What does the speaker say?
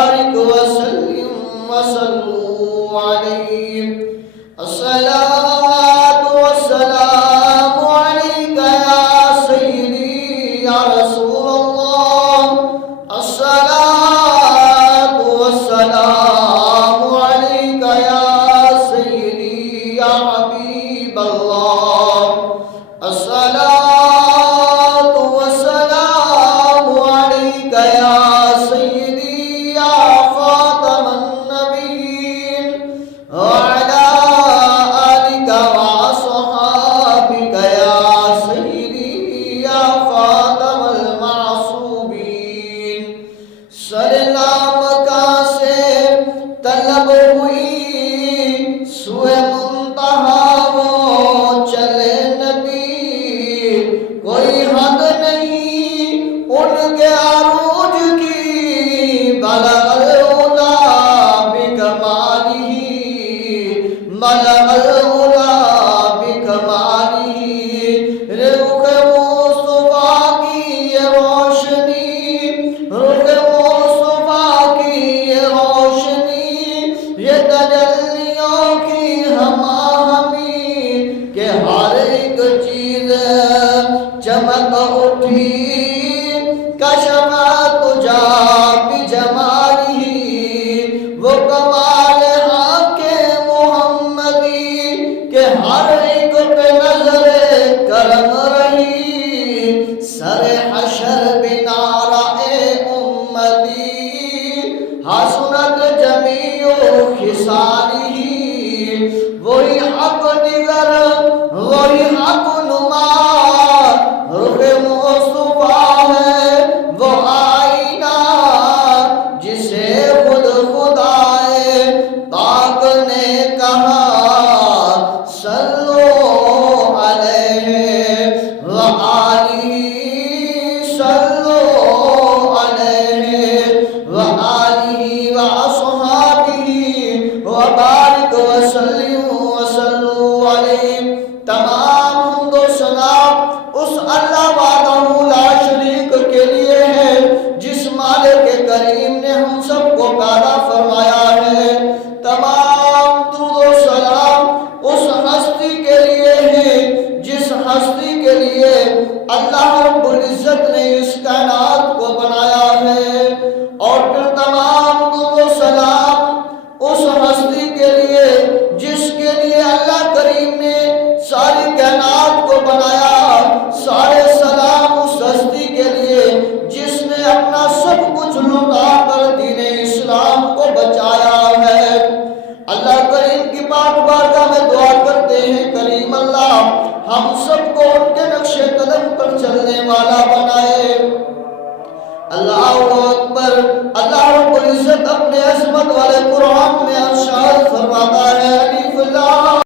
وبارك وسلم وصلوا عليه. الصلاة والسلام عليك يا سيدي يا رسول الله. الصلاة والسلام عليك يا سيدي يا حبيب الله. الصلاة والسلام عليك يا سيدي يا خاتم النبيين وعلى آلك وأصحابك يا سيدي يا خاتم المعصومين. سلام کا سے طلب ہوئی سوئے منتہا وہ چلے نبی، کوئی حد نہیں ان کے عروج کی، بلغ العلا بکمالہ، بلغ العلا بکمالہ. رخ مصطفیٰ کی یہ روشنی، رخ مصطفیٰ کی یہ روشنی، یہ تجلیوں کی ہماہنگی کہ ہر ایک چیز چمک اٹھی. کشف تجا بجمالہ، وہ کمال حق محمدی کہ ہر ایک پہ نظر کرم رہی. سر حشر بنارا امتی حسنت جمیع خصالہ. وہی حق دیگر وہی حق نما، رخ مصطفیٰ ہے وہ آئینہ جسے خود خدائے پاک نے کہا صلو علیہ وآلہ، صلو علیہ وآلہ وأصحابہ وبارک وسلم وصلوا علیہ. تمام حمد و ثنا اس اللہ وحدہ لا شریک کے لیے ہے جس مالک کریم نے ہم سب کو پیدا فرمایا ہے. تمام درود و سلام اس ہستی کے لیے ہے جس ہستی کے لیے اللہ رب العزت نے اس کائنات کو بنایا ہے. اور پھر تمام درود و سلام اس ہستی کے لیے جس کے لیے اللہ کریم نے ساری کائنات کو بنایا. سارے سلام اس ہستی کے لیے جس نے اپنا سب کچھ لٹا کر دین اسلام کو بچایا ہے. اللہ کریم کی پاک بارگاہ میں دعا کرتے ہیں کریم اللہ ہم سب کو ان کے نقش قدم پر چلنے والا بنائے. اللہ اکبر. اللہ رب العزت اپنے عظمت والے قرآن میں ارشاد فرماتا ہے الف لام